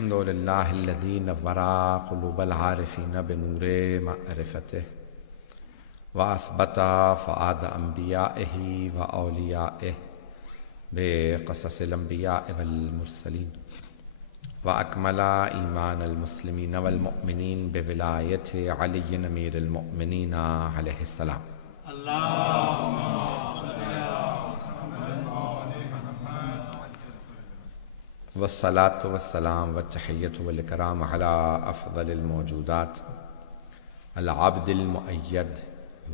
الحمد لله الذي نور قلوب العارفين بنور معرفته وأثبت فؤاد أنبيائه وأوليائه بقصص الأنبياء والمرسلين وأكمل إيمان المسلمين والمؤمنين بولاية علي أمير المؤمنين عليه السلام. والصلاة والسلام والتحية والإكرام على أفضل الموجودات العبد المؤيد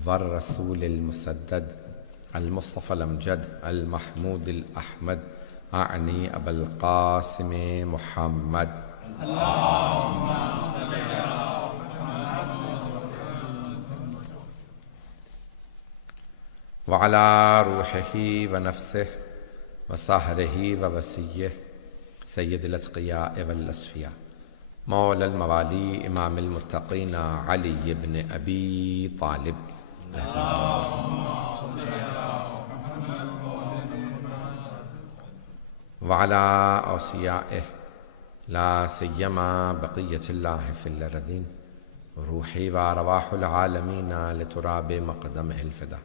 والرسول المسدد المصطفى الأمجد المحمود الأحمد أعني أبا القاسم محمد. وعلى روحه ونفسه وصهره ووسيه سيد الأتقياء والأصفياء مولى الموالي إمام المتقين علي بن أبي طالب وعلى أوصيائه لا سيما بقية الله في الأرضين روحي وأرواح العالمين لتراب مقدمه الفدا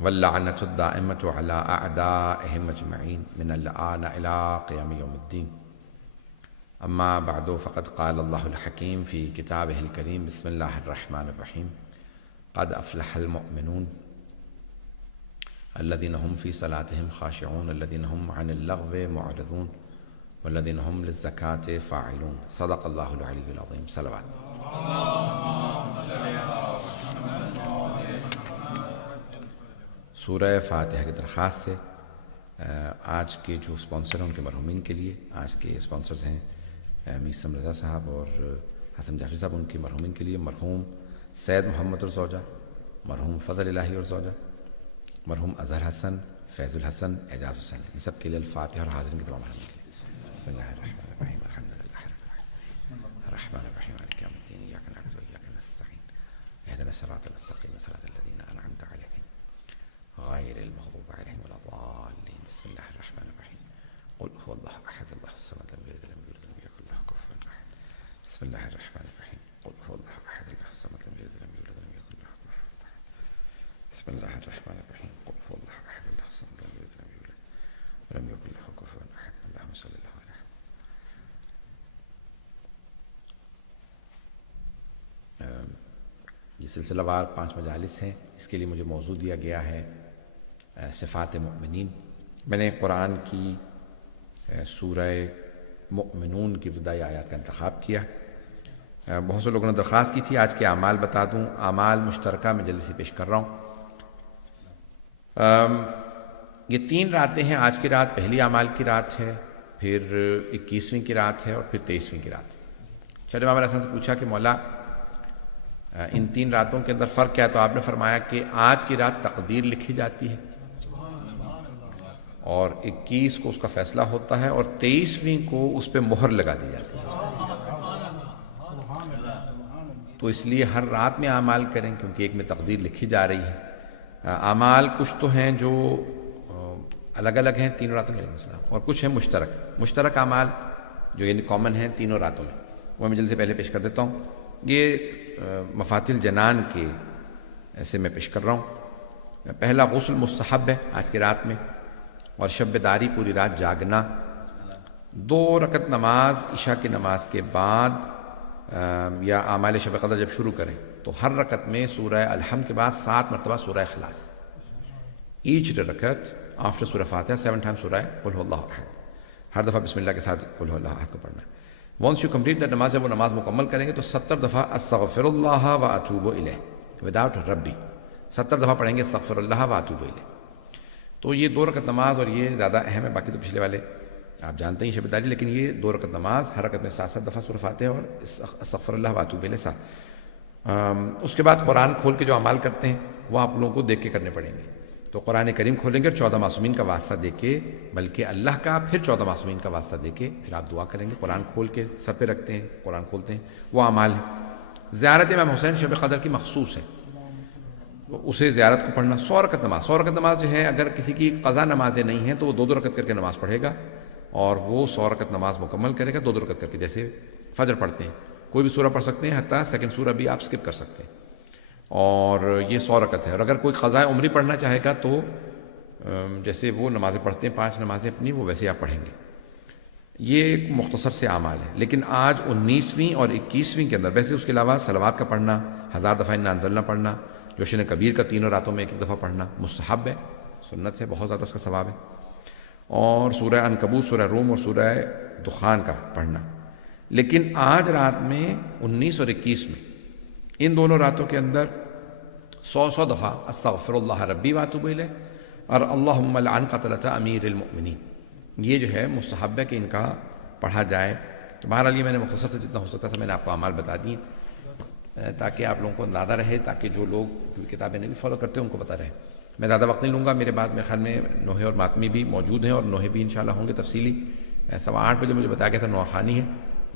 واللعنة الدائمة على أعدائهم أجمعين من الآن إلى قيام يوم الدين. أما بعد فقد قال الله الحكيم في كتابه الكريم بسم الله الرحمن الرحيم قد أفلح المؤمنون الذين هم في صلاتهم خاشعون الذين هم عن اللغو معرضون والذين هم للزكاة فاعلون. صدق الله العلي العظيم. صلوات. سورہ فاتحہ کی درخواست ہے. آج کے جو اسپانسر ہیں ان کے مرحومین کے لیے، آج کے اسپانسرز ہیں میثم رضا صاحب اور حسن جعفری صاحب، ان کی مرحومین کے لیے مرحوم سید محمد اور زوجہ، مرحوم فضل الہی اور زوجہ، مرحوم اظہر حسن، فیض الحسن، اعجاز حسین، ان سب کے لیے الفاتحہ اور حاضرین کے تمام مرحومین کے لیے. بسم اللہ الرحمن الرحیم الحمد للہ الرحمن الرحیم مالک یوم الدین ایاک نعبد و ایاک نستعین اهدنا الصراط المستقیم صراط الذین انعمت علیہم غیر المغضوب علیہم ولا الضالین. بسم اللہ الرحمن الرحیم قل هو اللہ احد اللہ الصمد لم یلد ولم یولد ولم یکن له کفوا احد. بسم اللہ الرحمن الرحیم قل هو اللہ احد اللہ الصمد لم یلد ولم یولد ولم یکن له کفوا احد. بسم اللہ الرحمن الرحیم قل هو اللہ احد اللہ الصمد لم یلد ولم یولد ولم یکن له کفوا احد. اللهم صل علی یہ سلسلہ وار 5 مجالس ہیں. اس کے لیے مجھے موضوع دیا گیا ہے صفات مؤمنین. میں نے قرآن کی سورہ مؤمنون کی ابتدائی آیات کا انتخاب کیا. بہت سے لوگوں نے درخواست کی تھی آج کے اعمال بتا دوں. اعمال مشترکہ میں جلدی سے پیش کر رہا ہوں. یہ 3 راتیں ہیں. آج کی رات پہلی اعمال کی رات ہے، پھر 21ویں کی رات ہے اور پھر 23ویں کی رات ہے. چلے امام علیہ السلام سے پوچھا کہ مولا ان 3 راتوں کے اندر فرق کیا ہے؟ تو آپ نے فرمایا کہ آج کی رات تقدیر لکھی جاتی ہے اور 21 کو اس کا فیصلہ ہوتا ہے اور 23ویں کو اس پہ مہر لگا دی جاتی ہے. تو اس لیے ہر رات میں اعمال کریں کیونکہ ایک میں تقدیر لکھی جا رہی ہے. اعمال کچھ تو ہیں جو الگ الگ ہیں 3 راتوں کے مثلا، اور کچھ ہیں مشترک اعمال جو یعنی کامن ہیں 3 راتوں میں. وہ میں جلدی سے پہلے پیش کر دیتا ہوں. یہ مفاتیح الجنان کے ایسے میں پیش کر رہا ہوں. پہلا غسل مستحب ہے آج کی رات میں، اور شب داری پوری رات جاگنا. 2 رکعت نماز عشاء کی نماز کے بعد یا اعمال شب قدر جب شروع کریں تو ہر رکعت میں سورہ الحمد کے بعد 7 مرتبہ سورہ اخلاص. ایچ رکعت آفٹر سورہ فاتحہ 7 ٹائم سورہ قل هو اللہ احد. ہر دفعہ بسم اللہ کے ساتھ قل هو اللہ احد کو پڑھنا ہے. ونس یو کمپلیٹ دیٹ نماز، جب وہ نماز مکمل کریں گے تو 70 دفعہ استغفر اللہ و اتوب الیہ وداؤٹ ربی. 70 دفعہ پڑھیں گے استغفر اللہ و اتوب الیہ. تو یہ 2 رکعت نماز، اور یہ زیادہ اہم ہے، باقی تو پچھلے والے آپ جانتے ہیں شب داری، لیکن یہ 2 رکعت نماز ہر رکعت میں 7 دفعہ سورہ فاتحہ اور استغفر اللہ و اتوب الیہ 7. اس کے بعد قرآن کھول کے جو اعمال کرتے ہیں وہ آپ لوگوں کو دیکھ کے کرنے پڑیں گے. تو قرآن کریم کھولیں گے اور 14 معصومین کا واسطہ دے کے، بلکہ اللہ کا پھر 14 معصومین کا واسطہ دے کے پھر آپ دعا کریں گے. قرآن کھول کے سر پہ رکھتے ہیں، قرآن کھولتے ہیں، وہ اعمال ہیں. زیارت امام حسین شب قدر کی مخصوص ہے، اسے زیارت کو پڑھنا. 100 رکعت نماز جو ہے، اگر کسی کی قضا نمازیں نہیں ہیں تو وہ 2 رکعت کر کے نماز پڑھے گا. اور وہ 100 رکعت نماز مکمل کرے گا 2 رکعت کر کے، جیسے فجر پڑھتے ہیں، کوئی بھی سورہ پڑھ سکتے ہیں، حتیٰ سیکنڈ سورہ بھی آپ سکپ کر سکتے ہیں، اور یہ 100 رکعت ہے۔ اور اگر کوئی قضاء عمری پڑھنا چاہے گا تو جیسے وہ نمازیں پڑھتے ہیں 5 نمازیں اپنی، وہ ویسے آپ پڑھیں گے۔ یہ ایک مختصر سے اعمال ہے، لیکن آج 19ویں اور 21ویں کے اندر ویسے اس کے علاوہ صلوات کا پڑھنا، 1000 دفعہ انا انزلنا پڑھنا، جوشن کبیر کا تینوں راتوں میں 1 دفعہ پڑھنا مستحب ہے، سنت ہے، بہت زیادہ اس کا ثواب ہے، اور سورہ عنکبوت، سورہ روم اور سورہ دخان کا پڑھنا۔ لیکن آج رات میں 19 اور 21 میں ان دونوں راتوں کے اندر 100 دفعہ استغفر اللہ ربی واتوب الیہ اور اللہم لعن قتلۃ امیر المؤمنین، یہ جو ہے مستحب ہے کہ ان کا پڑھا جائے۔ تو بہرحال یہ میں نے مختصر سے جتنا ہو سکتا تھا میں نے آپ کو اعمال بتا دیے، تاکہ آپ لوگوں کو اندازہ رہے، تاکہ جو لوگ کتابیں نہیں فالو کرتے ان کو پتہ رہے۔ میں زیادہ وقت نہیں لوں گا، میرے بعد میرے خیال میں نوحے اور ماتمی بھی موجود ہیں، اور نوحے بھی انشاءاللہ ہوں گے تفصیلی۔ 8:15 بجے مجھے بتایا گیا تھا نوحہ خوانی ہے،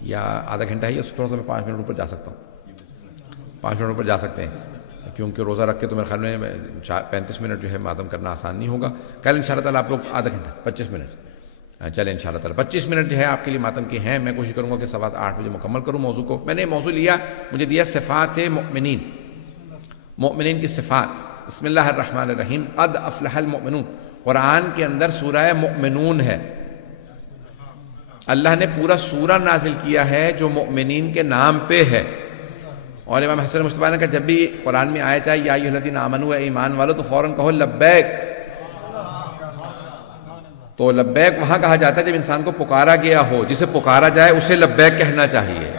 یا آدھا گھنٹہ ہی، تھوڑا سا میں 5 منٹ اوپر جا سکتا ہوں، 5 منٹ اوپر جا سکتے ہیں، کیونکہ روزہ رکھ کے تو میرے خیال میں 35 منٹ جو ہے ماتم کرنا آسان نہیں ہوگا۔ کل انشاءاللہ تعالیٰ آپ لوگ آدھا گھنٹہ 25 منٹ چلیں انشاءاللہ تعالیٰ 25 منٹ جو ہے آپ کے لیے ماتم کے ہیں۔ میں کوشش کروں گا کہ 8:15 بجے مکمل کروں موضوع کو۔ میں نے موضوع لیا، مجھے دیا صفات مؤمنین، مؤمنین کی صفات۔ بسم اللہ الرحمن الرحیم، قد افلح المؤمنون، قرآن کے اندر سورہ مؤمنون ہے، اللہ نے پورا سورہ نازل کیا ہے جو مؤمنین کے نام پہ ہے۔ اور امام حسن مصطفیٰ نے کہا جب بھی قرآن میں آیت ہے یا ایھا الذین آمنوا، اے ایمان والو، تو فوراً کہو لبیک۔ تو لبیک وہاں کہا جاتا ہے جب انسان کو پکارا گیا ہو، جسے پکارا جائے اسے لبیک کہنا چاہیے۔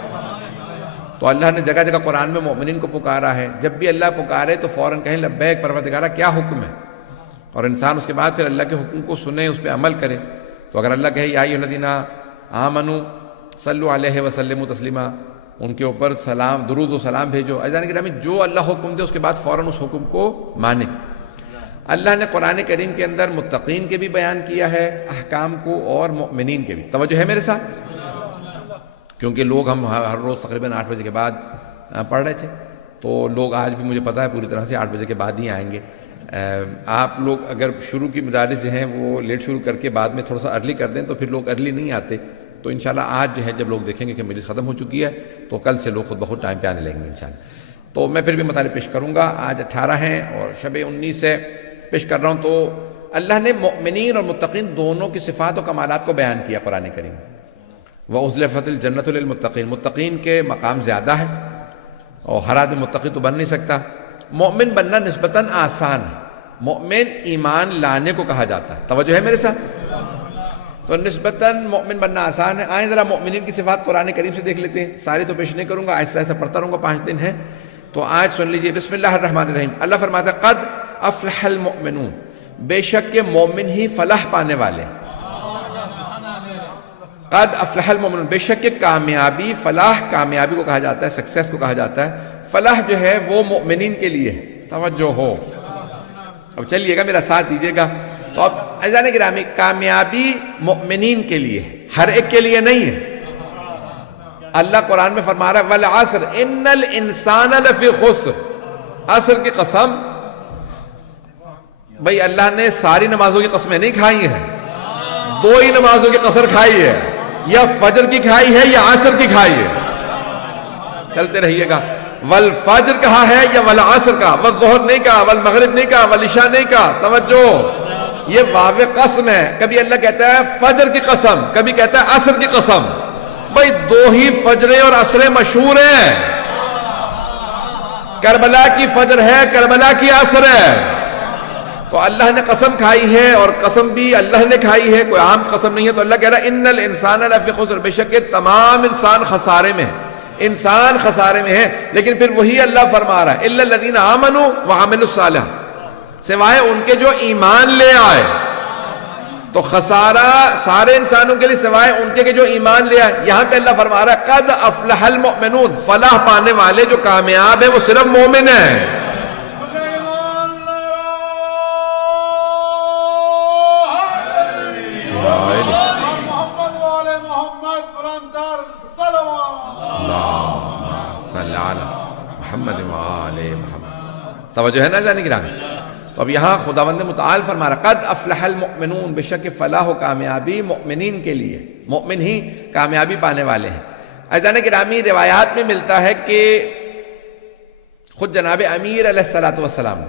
تو اللہ نے جگہ جگہ قرآن میں مؤمنین کو پکارا ہے، جب بھی اللہ پکارے تو فوراً کہیں لبیک پروردگارہ کیا حکم ہے، اور انسان اس کے بعد پھر اللہ کے حکم کو سنے، اس پہ عمل کرے۔ تو اگر اللہ کہے یا ایھا الذین آمنوا صلوا علیہ وسلموا تسلیما، ان کے اوپر سلام، درود و سلام بھیجو، عزیزان گرامی، جو اللہ حکم دے اس کے بعد فوراً اس حکم کو مانے۔ اللہ نے قرآن کریم کے اندر متقین کے بھی بیان کیا ہے احکام کو، اور مؤمنین کے بھی۔ توجہ ہے میرے ساتھ؟ کیونکہ لوگ ہم ہر روز تقریباً 8 بجے کے بعد پڑھ رہے تھے، تو لوگ آج بھی مجھے پتہ ہے پوری طرح سے 8 بجے کے بعد ہی آئیں گے۔ آپ لوگ اگر شروع کی مدارس ہیں وہ لیٹ شروع کر کے بعد میں تھوڑا سا ارلی کر دیں تو پھر لوگ ارلی نہیں آتے۔ تو انشاءاللہ آج جو ہے جب لوگ دیکھیں گے کہ مجلس ختم ہو چکی ہے تو کل سے لوگ خود بخود ٹائم پہ آنے لگیں گے انشاءاللہ۔ تو میں پھر بھی مطالب پیش کروں گا، آج 18 ہیں اور شب 19 ہے، پیش کر رہا ہوں۔ تو اللہ نے مؤمنین اور متقین دونوں کی صفات و کمالات کو بیان کیا قرآن کریم۔ وَأُزْلِفَتِ الْجَنَّةُ لِلْمُتَّقِينَ، متقین کے مقام زیادہ ہے، اور ہر آدمی متقی تو بن نہیں سکتا۔ مومن بننا نسبتاً آسان ہے، مومن ایمان لانے کو کہا جاتا ہے۔ توجہ ہے میرے ساتھ؟ تو نسبتاً مومن بننا آسان ہے۔ آئیں ذرا مومنین کی صفات قرآن کریم سے دیکھ لیتے ہیں، ساری تو پیش نہیں کروں گا، آہستہ آہستہ پڑھتا رہوں گا، 5 دن ہے تو آج سن لیجئے۔ بسم اللہ الرحمن الرحیم، اللہ فرماتا ہے قد افلح المؤمنون، بے شک کہ مومن ہی فلاح پانے والے۔ قد افلح المؤمنون، بے شک کہ کامیابی، فلاح کامیابی کو کہا جاتا ہے، سکسیس کو کہا جاتا ہے۔ فلاح جو ہے وہ مؤمنین کے لیے ہے۔ توجہ ہو، اب چلیے گا میرا ساتھ دیجیے گا۔ تو اب عزیزان گرامی، کامیابی مؤمنین کے لیے ہے، ہر ایک کے لیے نہیں ہے۔ اللہ قرآن میں فرما رہا ہے والعصر ان الانسان لفی خسر، عصر کی قسم۔ بھئی اللہ نے ساری نمازوں کی قسمیں نہیں کھائی ہیں، 2 ہی نمازوں کی قسر کھائی ہے، یا فجر کی کھائی ہے یا عصر کی کھائی ہے۔ چلتے رہیے گا، والفجر کہا ہے یا والعصر کا، والظہر نہیں کہا، والمغرب نہیں کہا، والعشاء نہیں کہا۔ توجہ، یہ واو قسم ہے۔ کبھی اللہ کہتا ہے فجر کی قسم، کبھی کہتا ہے عصر کی قسم۔ بھئی 2 ہی فجریں اور عصریں مشہور ہیں، کربلا کی فجر ہے، کربلا کی عصر ہے۔ تو اللہ نے قسم کھائی ہے، اور قسم بھی اللہ نے کھائی ہے، کوئی عام قسم نہیں ہے۔ تو اللہ کہہ رہا ہے ان الانسان لفی خسر، بے شک تمام انسان خسارے میں ہے، انسان خسارے میں ہے۔ لیکن پھر وہی اللہ فرما رہا ہے الا الذین آمنوا وعملوا الصالحات، سوائے ان کے جو ایمان لے آئے۔ تو خسارہ سارے انسانوں کے لیے سوائے ان کے جو ایمان لے آئے۔ یہاں پہ اللہ فرما رہا ہے قد افلح المؤمنون، فلاح پانے والے جو کامیاب ہیں وہ صرف مومن ہیں۔ محمد وآل محمد۔ توجہ ہے نا جانی گرامی؟ تو اب یہاں خداوند متعال فرما رہا قد افلح المؤمنون، بے شک فلاح و کامیابی مؤمنین کے لیے، مؤمن ہی کامیابی پانے والے ہیں۔ عزیزان گرامی، روایات میں ملتا ہے کہ خود جناب امیر علیہ الصلوۃ والسلام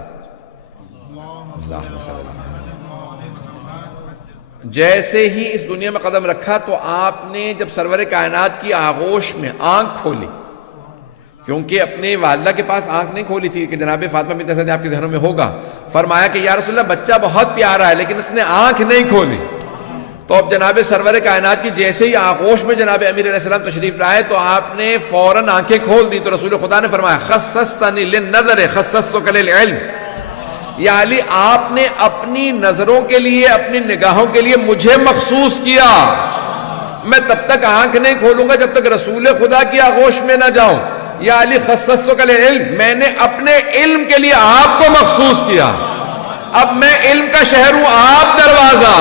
جیسے ہی اس دنیا میں قدم رکھا تو آپ نے جب سرور کائنات کی آغوش میں آنکھ کھولی، کیونکہ اپنے والدہ کے پاس آنکھ نہیں کھولی تھی کہ جناب فاطمہ بنت اسد آپ کے ذہنوں میں ہوگا، فرمایا کہ یا رسول اللہ بچہ بہت پیارا ہے لیکن اس نے آنکھ نہیں کھولی۔ تو اب جناب سرور کائنات کی جیسے ہی آغوش میں جناب امیر علیہ السلام تشریف لائے تو آپ نے فوراً آنکھیں کھول دی، تو رسول خدا نے فرمایا خصصتنی للنظر خصصتک للعلم، یا علی آپ نے اپنی نظروں کے لیے، اپنی نگاہوں کے لیے مجھے مخصوص کیا، میں تب تک آنکھ نہیں کھولوں گا جب تک رسول خدا کی آغوش میں نہ جاؤں۔ یا علی خصصتک للعلم، میں نے اپنے علم کے لیے آپ کو مخصوص کیا، اب میں علم کا شہر ہوں، آپ دروازہ۔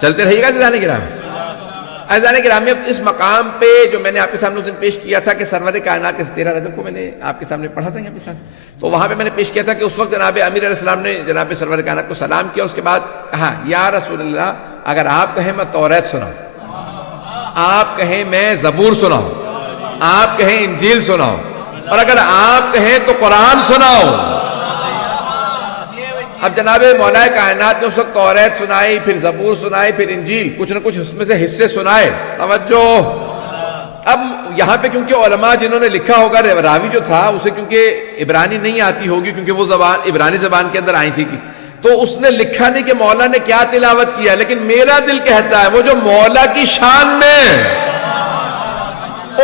چلتے رہیے گا عزیزان گرامی۔ عزیزان گرامی، اب اس مقام پہ جو میں نے آپ کے سامنے اس دن پیش کیا تھا کہ سرور کائنات کے 13 رجب کو میں نے آپ کے سامنے پڑھا تھا یہاں پہ، تو وہاں پہ میں نے پیش کیا تھا کہ اس وقت جناب امیر علیہ السلام نے جناب سرور کائنات کو سلام کیا، اس کے بعد کہا یا رسول اللہ اگر آپ کہیں میں توریت سناؤں، آپ کہیں میں زبور سناؤں، آپ کہیں انجیل سناؤں، اور اگر آپ کہیں تو قرآن سناؤں۔ اب جناب مولا کائنات نے اس وقت توریت سنائی، پھر زبور سنائی، پھر انجیل، کچھ نہ کچھ اس میں سے حصے سنائے۔ توجہ، اب یہاں پہ کیونکہ علماء جنہوں نے لکھا ہوگا، راوی جو تھا اسے کیونکہ عبرانی نہیں آتی ہوگی کیونکہ وہ زبان عبرانی زبان کے اندر آئی تھی، تو اس نے لکھا نہیں کہ مولا نے کیا تلاوت کیا، لیکن میرا دل کہتا ہے وہ جو مولا کی شان میں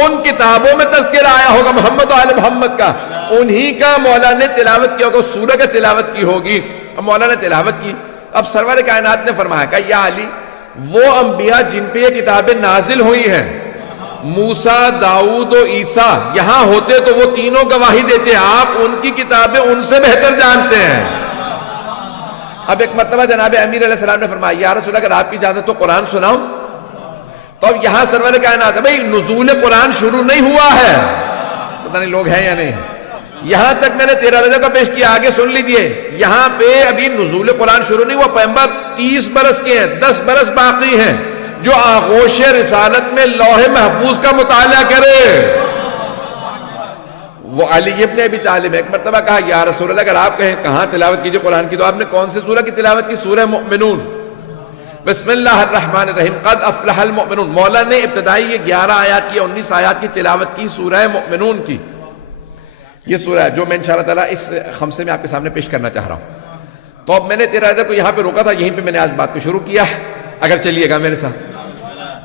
ان کتابوں میں تذکرہ آیا ہوگا محمد و آل محمد کا، انہی کا مولا نے تلاوت کیا ہوگا، سورہ کا تلاوت کی ہوگی، اب مولا نے تلاوت کی۔ اب سرور کائنات نے فرمایا کہ یا علی وہ انبیاء جن پہ یہ کتابیں نازل ہوئی ہیں، موسیٰ، داؤد و عیسیٰ، یہاں ہوتے تو وہ تینوں گواہی دیتے، آپ ان کی کتابیں ان سے بہتر جانتے ہیں۔ اب ایک مرتبہ جناب امیر علیہ السلام نے فرمایا یا رسول اللہ اگر آپ کی اجازت تو قرآن سناؤں، تو اب یہاں سرور کائنات ہے، بھئی نزول قرآن شروع نہیں ہوا ہے، پتہ نہیں لوگ ہیں یا نہیں، یہاں تک میں نے 13 رجب کا پیش کیا، آگے سن لیجئے، یہاں پہ ابھی نزول قرآن شروع نہیں ہوا، پیغمبر 30 برس کے ہیں، 10 برس باقی ہیں، جو آغوش رسالت میں لوح محفوظ کا مطالعہ کرے وہ علی ابن ابی طالب ہے۔ ایک مرتبہ کہا یا رسول اللہ اگر آپ کہیں کہاں تلاوت کیجئے قرآن کی، تو آپ نے کون سے سورہ کی تلاوت کی؟ سورہ مؤمنون، بسم اللہ الرحمن الرحیم، قد افلح المؤمنون۔ مولا نے ابتدائی یہ 11 آیات کی، 19 آیات کی تلاوت کی سورہ مؤمنون کی، یہ سورہ ہے جو میں انشاءاللہ تعالیٰ اس خمسے میں آپ کے سامنے پیش کرنا چاہ رہا ہوں۔ تو اب میں نے 13 رجب کو یہاں پہ روکا تھا، یہیں پہ میں نے آج بات کو شروع کیا ہے، اگر چلیے گا میرے ساتھ۔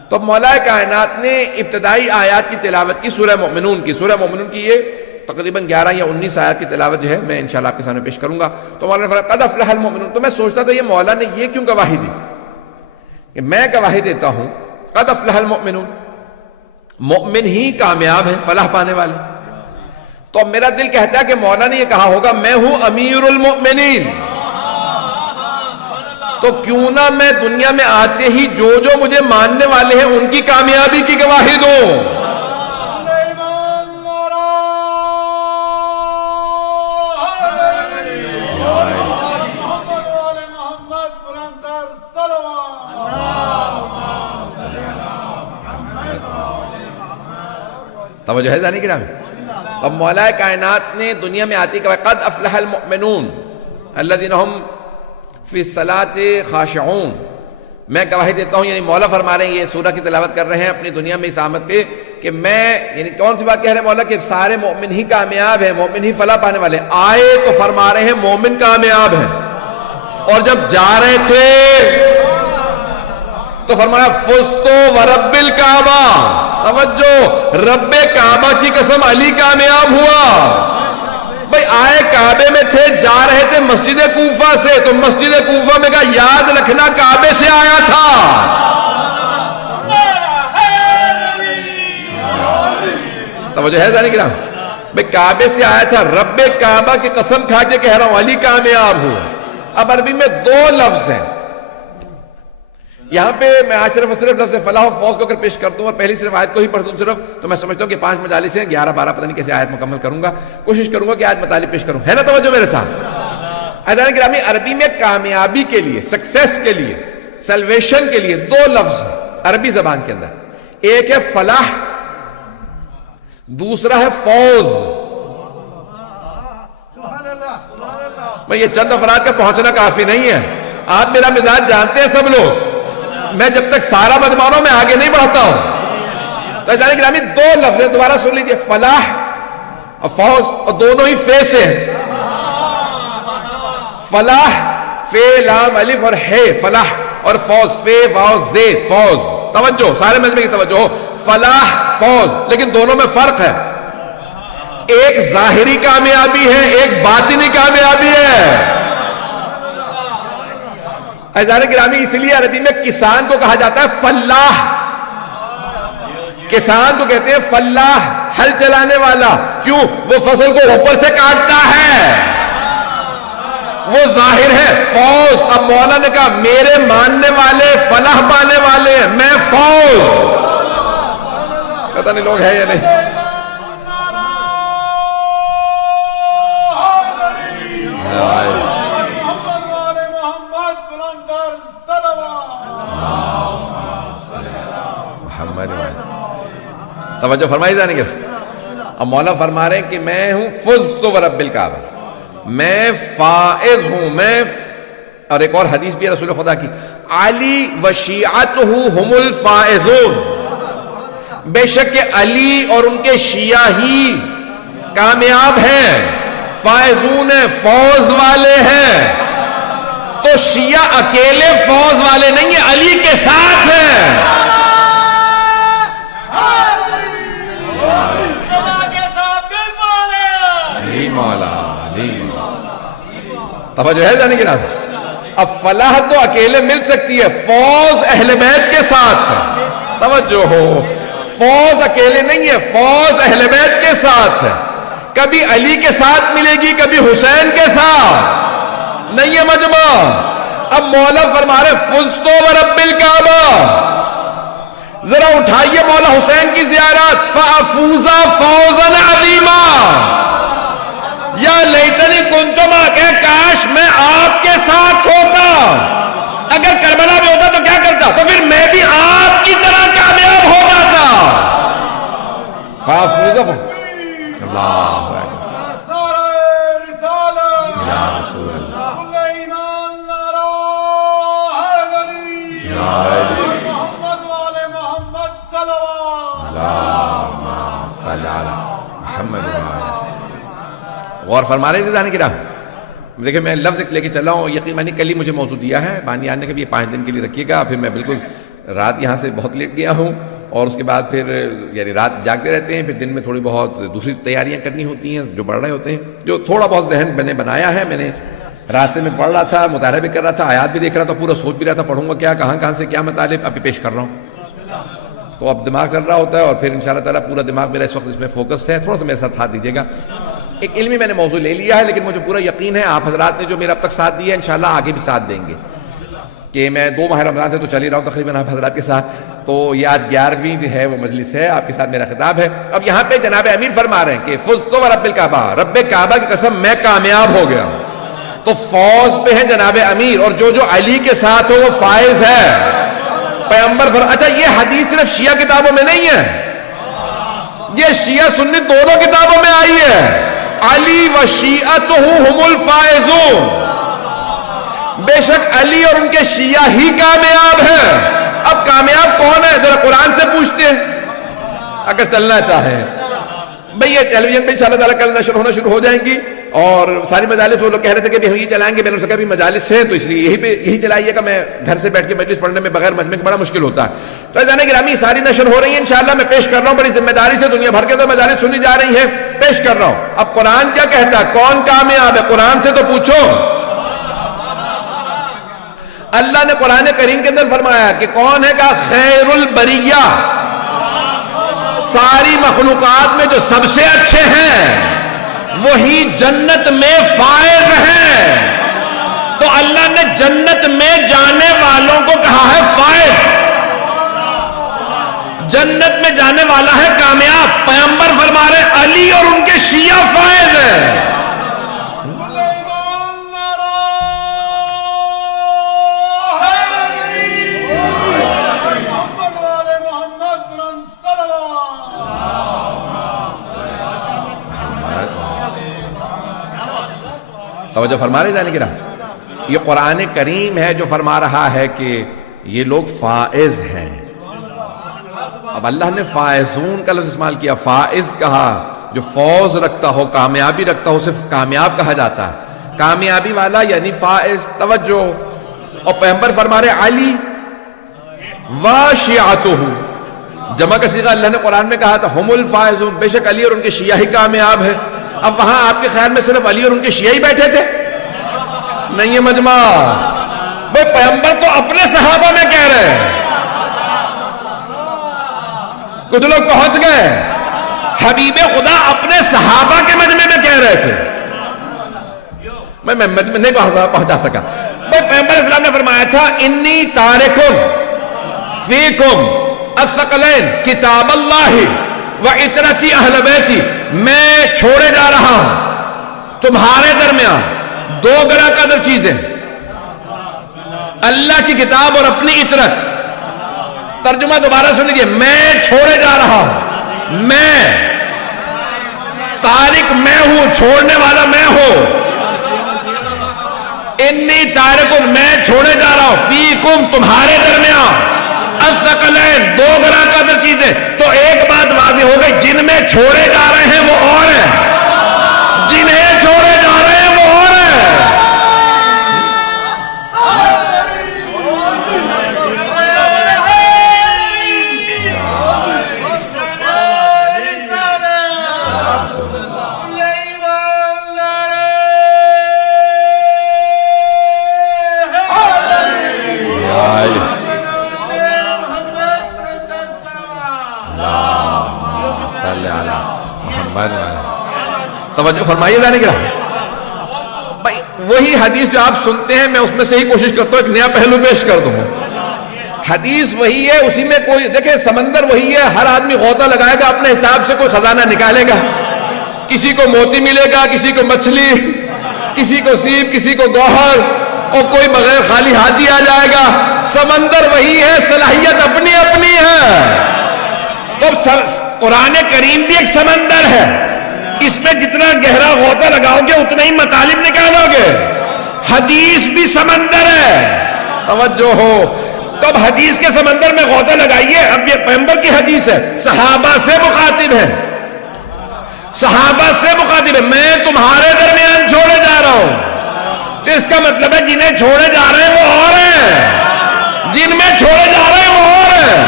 تو مولا کائنات نے ابتدائی آیات کی تلاوت کی سورہ مؤمنون کی، سورہ مؤمنون کی یہ تقریباً 11 یا 19 آیات کی تلاوت جو ہے میں انشاءاللہ آپ کے سامنے پیش کروں گا۔ تو مولا نے فرمایا قد افلح المؤمنون، تو میں سوچتا تھا یہ مولا نے یہ کیوں گواہی دی کہ میں گواہی دیتا ہوں قد افلح المؤمنون، مؤمن ہی کامیاب ہیں، فلاح پانے والے۔ تو اب میرا دل کہتا ہے کہ مولا نے یہ کہا ہوگا میں ہوں امیر المؤمنین، تو کیوں نہ میں دنیا میں آتے ہی جو مجھے ماننے والے ہیں ان کی کامیابی کی گواہی دوں۔ توجہ ہے جانے کی رامی۔ اب مولا کائنات نے دنیا میں آتی کہ قد افلح المؤمنون الذین هم فی الصلاۃ خاشعون، میں گواہی دیتا ہوں، یعنی مولا فرما رہے ہیں، یہ سورہ کی تلاوت کر رہے ہیں اپنی دنیا میں اس آمد پہ کہ میں، یعنی کون سی بات کہہ رہے ہیں مولا کہ سارے مومن ہی کامیاب ہیں، مومن ہی فلاح پانے والے ہیں۔ آئے تو فرما رہے ہیں مومن کامیاب ہیں، اور جب جا رہے تھے تو فرمایا فزتو ورب الکعبہ، توجہ، رب کعبہ کی قسم علی کامیاب ہوا۔ بھئی آئے کعبے میں تھے، جا رہے تھے مسجد کوفہ سے، تو مسجد کوفہ میں کہا یاد رکھنا کعبے سے آیا تھا۔ توجہ ہے ذرا کرام، بھئی کعبے سے آیا تھا، رب کعبہ کی قسم کھا کے کہہ رہا ہوں علی کامیاب ہوں۔ اب عربی میں 2 لفظ ہیں، یہاں پہ میں آج صرف اور صرف لفظ فلاح و فوز کو اگر پیش کر دوں اور پہلی صرف آیت کو ہی پڑھ دوں صرف، تو میں سمجھتا ہوں کہ 5 مجالس ہیں، 11 12 پتہ نہیں کیسے آیت مکمل کروں گا، کوشش کروں گا کہ آج مطالب پیش کروں، ہے نا توجہ میرے ساتھ؟ عزیزان گرامی، عربی میں کامیابی کے لیے، سکسیس کے لیے، سیلویشن کے لیے 2 لفظ ہیں عربی زبان کے اندر، ایک ہے فلاح، دوسرا ہے فوز۔ میں یہ چند افراد کا پہنچنا کافی نہیں ہے، آپ میرا مزاج جانتے ہیں سب لوگ، میں جب تک سارا مجمع رہا ہوں میں آگے نہیں بڑھتا ہوں۔ تو عزیزان گرامی 2 لفظ ہیں، دوبارہ سن لیجئے، فلاح اور فوز، اور دونوں ہی فے سے ہیں۔ فلاح فے لام الف اور ہے فلاح، اور فوز فے واو زے فوز۔ توجہ سارے مجمع کی توجہ ہو، فلاح فوز، لیکن دونوں میں فرق ہے، ایک ظاہری کامیابی ہے، ایک باطنی کامیابی ہے۔ عزیزان گرامی، اس لیے عربی میں کسان کو کہا جاتا ہے فلاح، کسان کو کہتے ہیں فلاح، ہل چلانے والا، کیوں؟ وہ فصل کو اوپر سے کاٹتا ہے، وہ ظاہر ہے۔ فوز، اب مولا نے کہا میرے ماننے والے فلاح پانے والے ہیں، میں فوز۔ پتہ نہیں لوگ ہیں یا نہیں؟ توجہ فرمائی جانے گے۔ اب مولا فرما رہے ہیں کہ میں ہوں فزت ورب الکعبہ، میں فائز ہوں، میں اور ایک اور حدیث بھی ہے رسول خدا کی، علی و شیعتہ ہم الفائزون، بے شک کہ علی اور ان کے شیعہ ہی کامیاب ہیں، فائزون ہیں، فوز والے ہیں۔ تو شیعہ اکیلے فوز والے نہیں ہیں، علی کے ساتھ ہیں۔ توجہ ہے جانے کی نا؟ اب فلاح تو اکیلے مل سکتی ہے، فوز اہل بیت کے ساتھ ہے۔ توجہ ہو، فوز اکیلے نہیں ہے، فوز اہل بیت کے ساتھ ہے۔ کبھی علی کے ساتھ ملے گی، کبھی حسین کے ساتھ، نہیں ہے مجمع۔ اب مولا فرما رہے فزت ورب الکعبہ، ذرا اٹھائیے مولا حسین کی زیارت، فافوز فوزا عظیما، یا لیتنی کنت معک، کاش میں آپ کے ساتھ ہوتا، اگر کربلا میں ہوتا تو کیا کرتا؟ تو پھر میں بھی آپ کی طرح کامیاب ہو جاتا۔ فافوز اللہ غور فرما رہے تھے جانے کی راہ۔ دیکھیں میں لفظ لے کے چلا ہوں، یقین مانی کل ہی مجھے موضوع دیا ہے بانیان نے کہ یہ 5 دن کے لیے رکھیے گا، پھر میں بالکل رات یہاں سے بہت لیٹ گیا ہوں، اور اس کے بعد پھر یعنی رات جاگتے رہتے ہیں، پھر دن میں تھوڑی بہت دوسری تیاریاں کرنی ہوتی ہیں جو بڑھ رہے ہوتے ہیں، جو تھوڑا بہت ذہن میں نے بنایا ہے، میں نے راستے میں پڑھ رہا تھا، مطالعہ بھی کر رہا تھا، آیات بھی دیکھ رہا تھا، پورا سوچ بھی رہا تھا پڑھوں گا کیا، کہاں سے کیا مطالب، ابھی پیش کر رہا ہوں۔ تو اب دماغ چل رہا ہوتا ہے، اور پھر انشاءاللہ تعالیٰ پورا دماغ میرا اس وقت اس میں فوکس ہے، تھوڑا سا میرے ساتھ ہاتھ دیجیے گا۔ ایک علمی میں نے موضوع لے لیا ہے، لیکن مجھے پورا یقین ہے آپ حضرات نے جو میرا اب تک ساتھ دیا ہے انشاءاللہ آگے بھی ساتھ دیں گے، کہ میں 2 ماہ رمضان سے تو چل ہی رہا ہوں تقریباً آپ حضرات کے ساتھ، تو یہ آج 11ویں جو ہے وہ مجلس ہے، آپ کے ساتھ میرا خطاب ہے۔ اب یہاں پہ جناب امیر فرما رہے ہیں کہ فزت ورب الکعبہ، رب کعبہ کی قسم میں کامیاب ہو گیا، تو فوز پہ ہے جناب امیر، اور جو علی کے ساتھ ہو وہ فائز ہے۔ پیغمبر اچھا یہ حدیث صرف شیعہ کتابوں میں نہیں ہے، یہ شیعہ سنی دونوں کتابوں میں آئی ہے، علی و شیعتہ ہم الفائزون، بے شک علی اور ان کے شیعہ ہی کامیاب ہیں۔ اب کامیاب کون ہے ذرا قرآن سے پوچھتے ہیں اگر چلنا چاہیں۔ بھئی یہ ٹیلی ویژن پہ انشاءاللہ تعالیٰ کل نشر ہونا شروع ہو جائیں گی، اور ساری مجالس وہ لوگ کہہ رہے تھے کہ ہم یہ چلائیں گے، میں نے کہا بھی مجالس ہیں تو اس لیے یہی چلائیے گا، میں گھر سے بیٹھ کے مجلس پڑھنے میں بغیر مجمع کے بڑا مشکل ہوتا ہے۔ تو عزیزان گرامی ساری نشر ہو رہی ہیں انشاءاللہ، میں پیش کر رہا ہوں بڑی ذمہ داری سے، دنیا بھر کے تو مجالس سنی جا رہی ہیں، پیش کر رہا ہوں۔ اب قرآن کیا کہتا ہے، کون کامیاب ہے، قرآن سے تو پوچھو۔ اللہ نے قرآن کریم کے اندر فرمایا کہ کون ہے، کہا خیر البریہ، ساری مخلوقات میں جو سب سے اچھے ہیں وہی جنت میں فائز ہیں۔ تو اللہ نے جنت میں جانے والوں کو کہا ہے فائز میں جانے والا ہے کامیاب. پیغمبر فرما رہے علی اور ان کے شیعہ فائز ہیں. توجہ فرما رہے جانے گرا. یہ قرآن کریم ہے جو فرما رہا ہے کہ یہ لوگ فائز ہیں. اب اللہ نے فائزون کا لفظ استعمال کیا, فائز کہا, جو فوز رکھتا ہو, کامیابی رکھتا ہو, صرف کامیاب کہا جاتا ہے. کامیابی والا یعنی فائز. توجہ. اور پیغمبر فرما رہے علی و شیعتہ, جمع کا صیغہ اللہ نے قرآن میں کہا تھا ہم الفائزون, بے شک علی اور ان کے شیعہ ہی کامیاب ہے. اب وہاں آپ کے خیال میں صرف علی اور ان کے شیعہ ہی بیٹھے تھے؟ نہیں ہے مجمع. بھئی پیغمبر تو اپنے صحابہ میں کہہ رہے ہیں. کچھ لوگ پہنچ گئے, حبیب خدا اپنے صحابہ کے مجمع میں کہہ رہے تھے. میں مجمع نہیں پہنچا سکا. بھئی پیغمبر اسلام نے فرمایا تھا انی تارکم فیکم الثقلین کتاب اللہ و اطرتی اہل بیتی, میں چھوڑے جا رہا ہوں تمہارے درمیان دو گراں قدر چیزیں, اللہ کی کتاب اور اپنی اطرت. ترجمہ دوبارہ سن لیجیے, میں چھوڑے جا رہا ہوں, میں تارک میں ہوں, چھوڑنے والا میں ہوں. انی تارکن, میں چھوڑے جا رہا ہوں, فیکم تمہارے درمیان, الثقلین دو گراں قدر چیزیں. تو ایک بات واضح ہو گئی, جن میں چھوڑے جا رہے ہیں وہ اور ہیں, جنہیں چھوڑے جا رہے ہیں وہ اور ہیں. توجہ فرمائیے جانے گا. بھائی وہی حدیث جو آپ سنتے ہیں, میں اس میں سے ہی کوشش کرتا ہوں ایک نیا پہلو پیش کر دوں. حدیث وہی ہے, اسی میں کوئی دیکھیں سمندر وہی ہے, ہر آدمی غوطہ لگائے گا اپنے حساب سے, کوئی خزانہ نکالے گا. کسی کو موتی ملے گا, کسی کو مچھلی, کسی کو سیپ, کسی کو گوہر, اور کوئی بغیر خالی ہاتھی آ جائے گا. سمندر وہی ہے, صلاحیت اپنی اپنی ہے. تو قرآن کریم بھی ایک سمندر ہے, اس میں جتنا گہرا غوطہ لگاؤ گے اتنا ہی مطالب نکالو گے. حدیث بھی سمندر ہے. توجہ ہو. تو اب حدیث کے سمندر میں غوطہ لگائیے. اب یہ پیغمبر کی حدیث ہے, صحابہ سے مخاطب ہے, صحابہ سے مخاطب ہے, میں تمہارے درمیان چھوڑے جا رہا ہوں. تو اس کا مطلب ہے جنہیں چھوڑے جا رہے ہیں وہ اور ہیں, جن میں چھوڑے جا رہے ہیں وہ اور ہیں.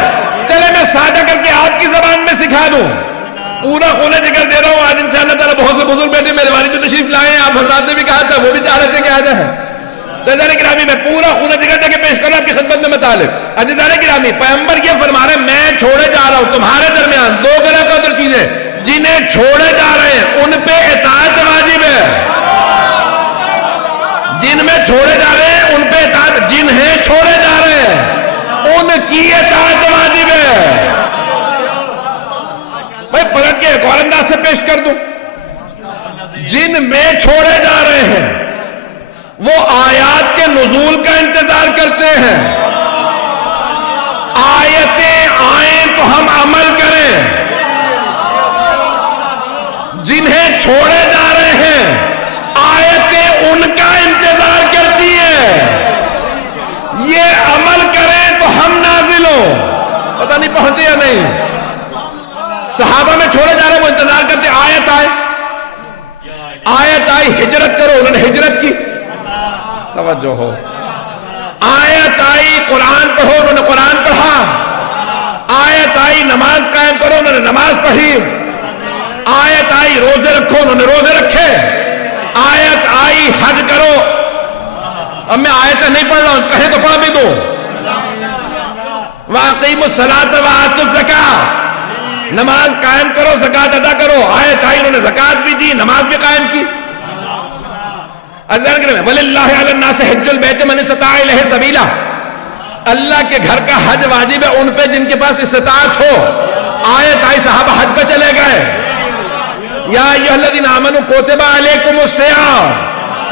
چلے میں سادہ کر کے آپ کی زبان میں سکھا دوں, پورا خونہ ذکر دے رہا ہوں. آج انشاءاللہ تعالیٰ بہت سے بزرگ بیٹے مہربانی تو تشریف لائے ہیں, آپ حضرات نے بھی کہا تھا, وہ بھی چاہ رہے تھے کہ آ جائیں. عزیزان گرامی میں پورا خونہ ذکر دے کے پیش کر رہا ہوں آپ کی خدمت میں مطالب. عزیزان گرامی پیغمبر یہ فرما رہے ہیں میں چھوڑے جا رہا ہوں تمہارے درمیان دو گراں قدر چیزیں, جنہیں چھوڑے جا رہے ہیں ان پہ اطاعت واجب ہے. جن میں چھوڑے جا رہے ہیں ان پہ اطاعت, جنہیں چھوڑے جا رہے ہیں ان کی اطاعت واجب ہے. بھائی پلٹ کے ایک اور انداز سے پیش کر دوں, جن میں چھوڑے جا رہے ہیں وہ آیات کے نزول کا انتظار کرتے ہیں, آیتیں آئیں تو ہم عمل کریں. جنہیں چھوڑے جا رہے ہیں آیتیں ان کا انتظار کرتی ہیں, یہ عمل کریں تو ہم نازل ہوں. پتہ نہیں پہنچے یا نہیں. صحابہ میں چھوڑے جا رہے ہیں وہ انتظار کرتے, آیت آئے, آیت آئی ہجرت کرو, انہوں نے ہجرت کی. توجہ ہو. آیت آئی قرآن پڑھو, انہوں نے قرآن پڑھا. آیت آئی نماز قائم کرو, انہوں نے نماز پڑھی. آیت آئی روزے رکھو, انہوں نے روزے رکھے. آیت آئی حج کرو. اب میں آیتیں نہیں پڑھ رہا ہوں, کہیں تو پڑھ بھی دو. وَأَقِيمُوا الصَّلَاةَ وَآتُوا الزَّكَاةَ, نماز قائم کرو, زکات ادا کرو. آیت آئی, انہوں نے زکات بھی دی, نماز بھی قائم کی. وَلِلَّهِ عَلَى النَّاسِ حِجُّ الْبَيْتِ مَنِ اسْتَطَاعَ إِلَيْهِ سَبِيلًا, اللہ کے گھر کا حج واجب ہے ان پہ جن کے پاس استطاعت ہو. آیت آئی صحابہ حج پہ چلے گئے، یا ایھا الذین آمنوا کتب علیکم الصیام،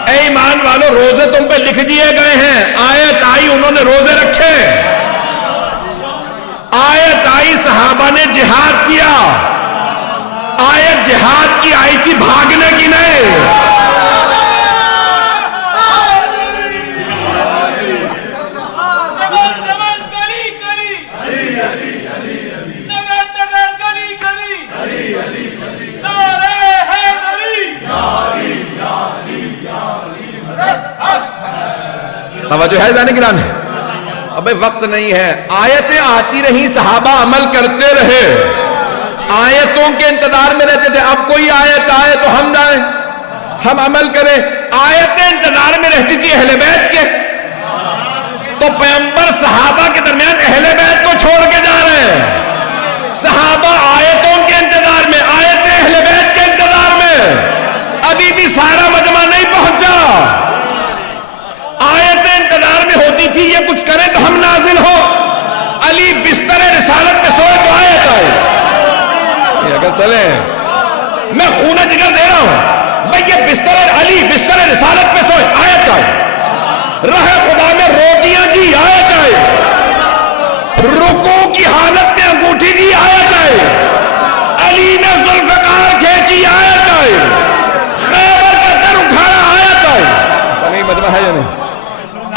اے ایمان والو روزے تم پہ لکھ دیے گئے ہیں، آیت آئی انہوں نے روزے رکھے، آیت آئی صحابہ نے جہاد کیا، آیت جہاد کی آئی تھی بھاگنے کی نہیں۔ توجہ ہے جانے گرام ہے، اب وقت نہیں ہے، آیتیں آتی رہی صحابہ عمل کرتے رہے، آیتوں کے انتظار میں رہتے تھے، اب کوئی آیت آئے تو ہم جائیں، ہم عمل کریں، آیتیں انتظار میں رہتی تھی اہل بیت کے، تو پیغمبر صحابہ کے درمیان اہل بیت کو چھوڑ کے جا رہے ہیں، صحابہ آیتوں کے انتظار میں، آیتیں اہل بیت کے انتظار میں، ابھی بھی سارا مجمع نہیں پہنچا، آیتیں انتظار میں ہوتی تھی یہ کچھ کرے تو ہم نازل ہو، علی بستر رسالت میں سوئے تو آیت آئے، اگر چلیں میں خون جگر دے رہا ہوں بھئی، یہ علی بستر رسالت میں سوئے آیت آئے، رہ خدا میں روٹیاں دی آیت آئے، رکوع کی حالت میں انگوٹھی دی آیت آئے، علی نے ذوالفقار کھینچی آیت آئے، خیبر کا در اٹھایا آیت آئے، نہیں مجمع ہے یا نہیں؟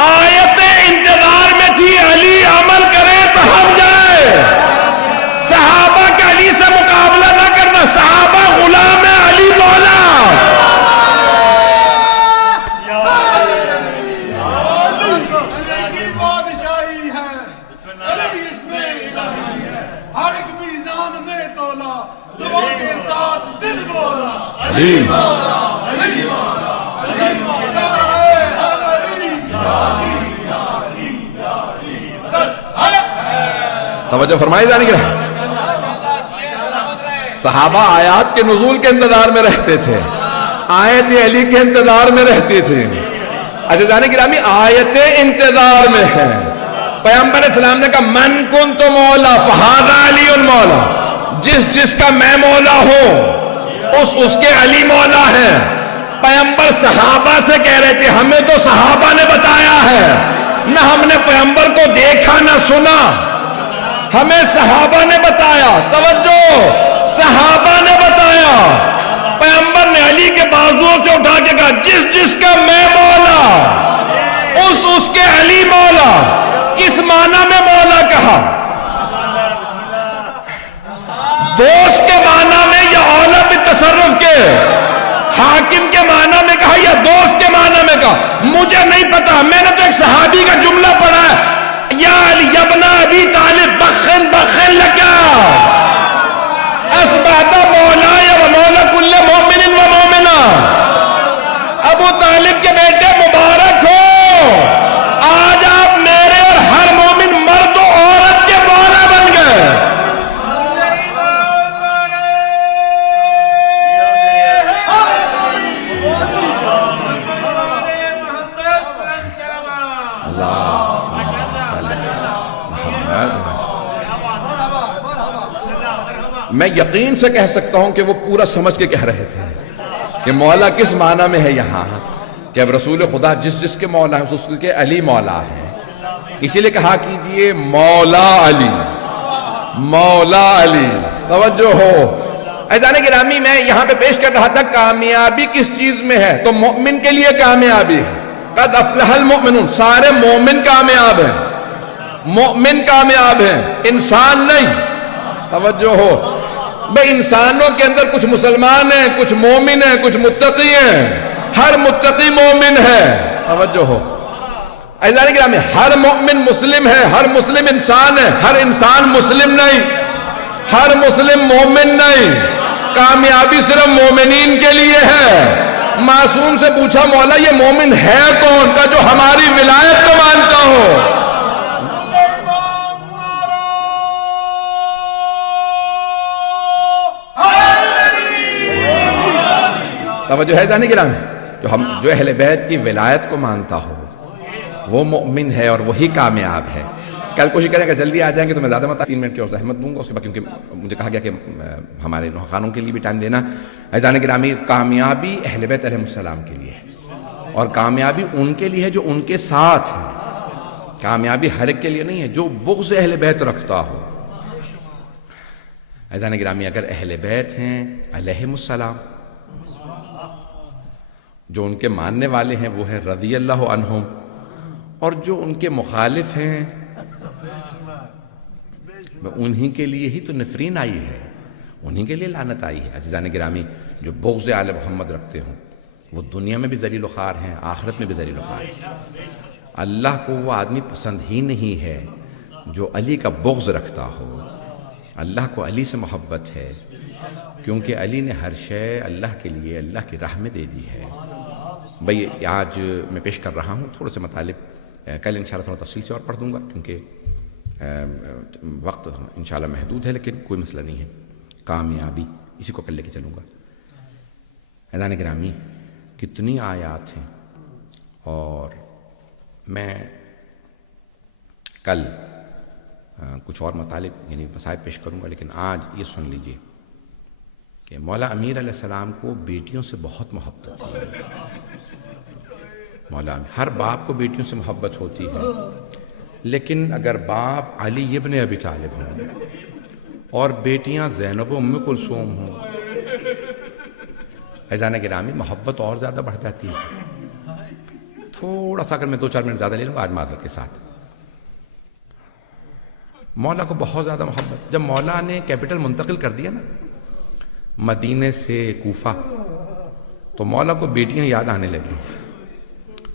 آیتیں انتظار میں تھی، علی عمل کرے تو ہم جائے، صحابہ کا علی سے مقابلہ نہ کرنا، صحابہ غلام علی مولا، توجہ فرمائی جانے کی رہا، صحابہ آیات کے نزول کے انتظار میں رہتے تھے، آیت علی کے انتظار میں رہتی تھی، عزیزان گرامی آیتیں انتظار میں ہیں، پیغمبر اسلام نے کہا من کنت مولا فہذا علی مولا، جس کا میں مولا ہوں اس کے علی مولا ہے، پیغمبر صحابہ سے کہہ رہے تھے، ہمیں تو صحابہ نے بتایا ہے، نہ ہم نے پیغمبر کو دیکھا نہ سنا، ہمیں صحابہ نے بتایا، توجہ صحابہ نے بتایا، پیغمبر نے علی کے بازوؤں سے اٹھا کے کہا جس کا میں مولا اس کے علی مولا، کس معنی میں مولا کہا؟ دوست کے معنی میں یا اولا بالتصرف کے؟ حاکم کے معنی میں کہا یا دوست کے معنی میں کہا؟ مجھے نہیں پتا، میں نے تو ایک صحابی کا جملہ پڑھا ہے، یا علی ابن ابی طالب بخن لکا اصبحت مولا و مولا کل مومن و مومنہ، ابو طالب کے بیٹے مبارک ہو، آج آپ میرے اور ہر مومن مرد و عورت کے مولا بن گئے۔ میں یقین سے کہہ سکتا ہوں کہ وہ پورا سمجھ کے کہہ رہے تھے کہ مولا کس معنی میں ہے یہاں، کہ اب رسول خدا جس کے مولا ہے اس کے علی مولا ہے، اسی لیے کہا کیجئے مولا علی، مولا علی، توجہ ہو۔ عزیزان گرامی میں یہاں پہ پیش کر رہا تھا کامیابی کس چیز میں ہے، تو مومن کے لیے کامیابی ہے، قد افلح المؤمنون، سارے مومن کامیاب ہیں، مومن کامیاب ہیں، انسان نہیں، توجہ ہو۔ بھئی انسانوں کے اندر کچھ مسلمان ہیں، کچھ مومن ہیں، کچھ متقی ہیں، ہر متقی مومن ہے، توجہ ہو۔ عزیزان گرامی ہر مومن مسلم ہے، ہر مسلم انسان ہے، ہر انسان مسلم نہیں، ہر مسلم مومن نہیں، کامیابی صرف مومنین کے لیے ہے۔ معصوم سے پوچھا مولا یہ مومن ہے کون؟ کا جو ہماری ولایت کو مانتا ہو۔ توجہ ہے جانے گرام ہے، جو اہل بیت کی ولایت کو مانتا ہو وہ مومن ہے اور وہی کامیاب ہے۔ کل کوشش کریں کہ جلدی آ جائیں گے تو میں زیادہ 3 منٹ کی اور زحمت دوں گا اس کے بعد، کیونکہ مجھے کہا گیا کہ ہمارے نوخانوں کے لیے بھی ٹائم دینا. عزیزان گرامی، کامیابی اہل بیت علیہ السلام کے لیے ہے، اور کامیابی ان کے لیے ہے جو ان کے ساتھ ہیں. کامیابی ہر ایک کے لیے نہیں ہے جو بغض اہل بیت رکھتا ہو. عزیزان گرامی، اگر اہل بیت ہیں علیہم السلام، جو ان کے ماننے والے ہیں وہ ہیں رضی اللہ عنہم، اور جو ان کے مخالف ہیں انہی کے لیے ہی تو نفرین آئی ہے، انہی کے لیے لعنت آئی ہے. عزیزان گرامی، جو بغض آل محمد رکھتے ہوں وہ دنیا میں بھی ذلیل و خوار ہیں، آخرت میں بھی ذلیل و خوار ہیں. اللہ کو وہ آدمی پسند ہی نہیں ہے جو علی کا بغض رکھتا ہو. اللہ کو علی سے محبت ہے کیونکہ علی نے ہر شے اللہ کے لیے، اللہ کی راہ میں دے دی ہے. بھئی آج میں پیش کر رہا ہوں تھوڑے سے مطالب، کل انشاءاللہ تھوڑا تفصیل سے اور پڑھ دوں گا کیونکہ وقت انشاءاللہ محدود ہے، لیکن کوئی مسئلہ نہیں ہے. کامیابی اسی کو کل لے کے چلوں گا. عزیزان گرامی، کتنی آیات ہیں، اور میں کل کچھ اور مطالب یعنی مسائل پیش کروں گا، لیکن آج یہ سن لیجئے کہ مولا امیر علیہ السلام کو بیٹیوں سے بہت محبت تھی. مولا ہر باپ کو بیٹیوں سے محبت ہوتی ہے، لیکن اگر باپ علی ابن ابی طالب ہوں اور بیٹیاں زینب و ام کلثوم ہوں، عزیزان گرامی محبت اور زیادہ بڑھ جاتی ہے. تھوڑا سا اگر میں 2-4 منٹ زیادہ لے لوں گا آج معذرت کے ساتھ. مولا کو بہت زیادہ محبت. جب مولا نے کیپٹل منتقل کر دیا نا مدینے سے کوفہ، تو مولا کو بیٹیاں یاد آنے لگی.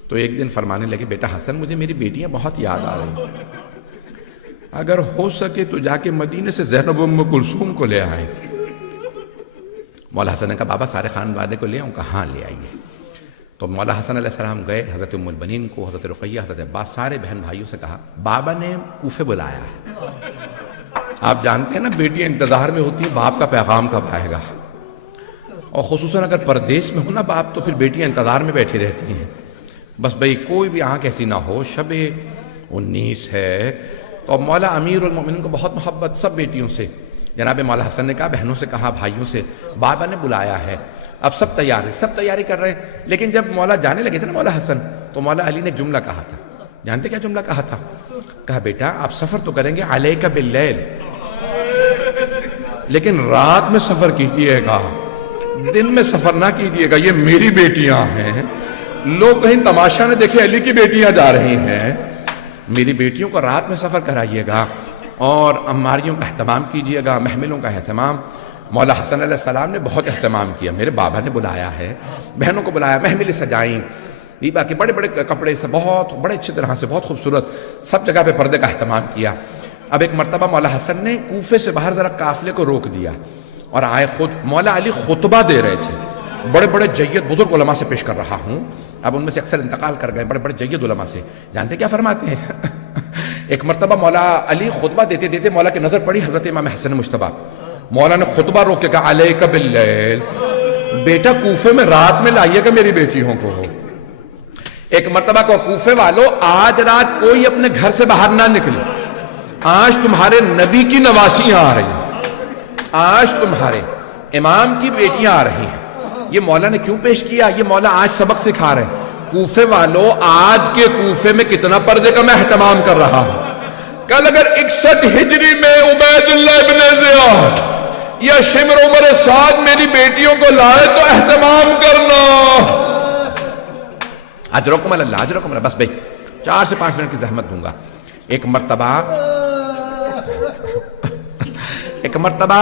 تو ایک دن فرمانے لگے، بیٹا حسن مجھے میری بیٹیاں بہت یاد آ رہی ہیں، اگر ہو سکے تو جا کے مدینے سے زینب و ام کلثوم کو لے آئے. مولا حسن نے کہا بابا سارے خانوادے کو لے آؤں؟ کہا ہاں لے آئیے. تو مولا حسن علیہ السلام گئے، حضرت ام البنین کو، حضرت رقیہ، حضرت عباس، سارے بہن بھائیوں سے کہا بابا نے کوفے بلایا ہے. آپ جانتے ہیں نا بیٹیاں انتظار میں ہوتی ہیں باپ کا پیغام کب آئے گا، اور خصوصاً اگر پردیس میں ہو نا باپ تو پھر بیٹیاں انتظار میں بیٹھی رہتی ہیں. بس بھئی کوئی بھی آنکھ ایسی نہ ہو، شب 19 ہے. تو مولا امیر المومنین کو بہت محبت سب بیٹیوں سے. جناب مولا حسن نے کہا، بہنوں سے کہا، بھائیوں سے، بابا نے بلایا ہے. اب سب تیار ہیں، سب تیاری کر رہے ہیں. لیکن جب مولا جانے لگے تھے نا مولا حسن، تو مولا علی نے جملہ کہا تھا. جانتے کیا جملہ کہا تھا؟ کہا بیٹا آپ سفر تو کریں گے علیک باللیل، لیکن رات میں سفر کیجئے گا، دن میں سفر نہ کیجئے گا. یہ میری بیٹیاں ہیں، لوگ کہیں تماشا نہ دیکھیں علی کی بیٹیاں جا رہی ہیں. میری بیٹیوں کو رات میں سفر کرائیے گا، اور اماریوں کا اہتمام کیجئے گا، محملوں کا اہتمام. مولا حسن علیہ السلام نے بہت اہتمام کیا. میرے بابا نے بلایا ہے، بہنوں کو بلایا، محملیں سجائیں، دیبا کے بڑے بڑے کپڑے سے بہت بڑے اچھی طرح سے بہت خوبصورت، سب جگہ پہ پردے کا اہتمام کیا. اب ایک مرتبہ مولا حسن نے کوفے سے باہر ذرا قافلے کو روک دیا اور آئے خود. مولا علی خطبہ دے رہے تھے، بڑے بڑے جید بزرگ علماء سے پیش کر رہا ہوں، اب ان میں سے اکثر انتقال کر گئے، بڑے بڑے جید علماء سے. جانتے کیا فرماتے ہیں؟ ایک مرتبہ مولا علی خطبہ دیتے دیتے مولا کی نظر پڑی حضرت امام حسن مجتبیٰ. مولا نے خطبہ روک کے کہا علیک باللیل، بیٹا کوفے میں رات میں لائیے گا میری بیٹیوں کو. ایک مرتبہ کو کوفے والو آج رات کوئی اپنے گھر سے باہر نہ نکلے، آج تمہارے نبی کی نواسیاں آ رہی ہیں، آج تمہارے امام کی بیٹیاں آ رہی ہیں. یہ مولا نے کیوں پیش کیا؟ یہ مولا آج سبق سکھا رہے ہیں. کوفے والو آج کے کوفے میں کتنا پردے کا میں اہتمام کر رہا ہوں. کل اگر 61 ہجری میں عبید اللہ ابن زیاد یا شمر عمر سعد میری بیٹیوں کو لائے تو اہتمام کرنا. اجرکم اللہ، اجرکم اللہ. بس بھئی 4 سے 5 منٹ کی زحمت دوں گا. ایک مرتبہ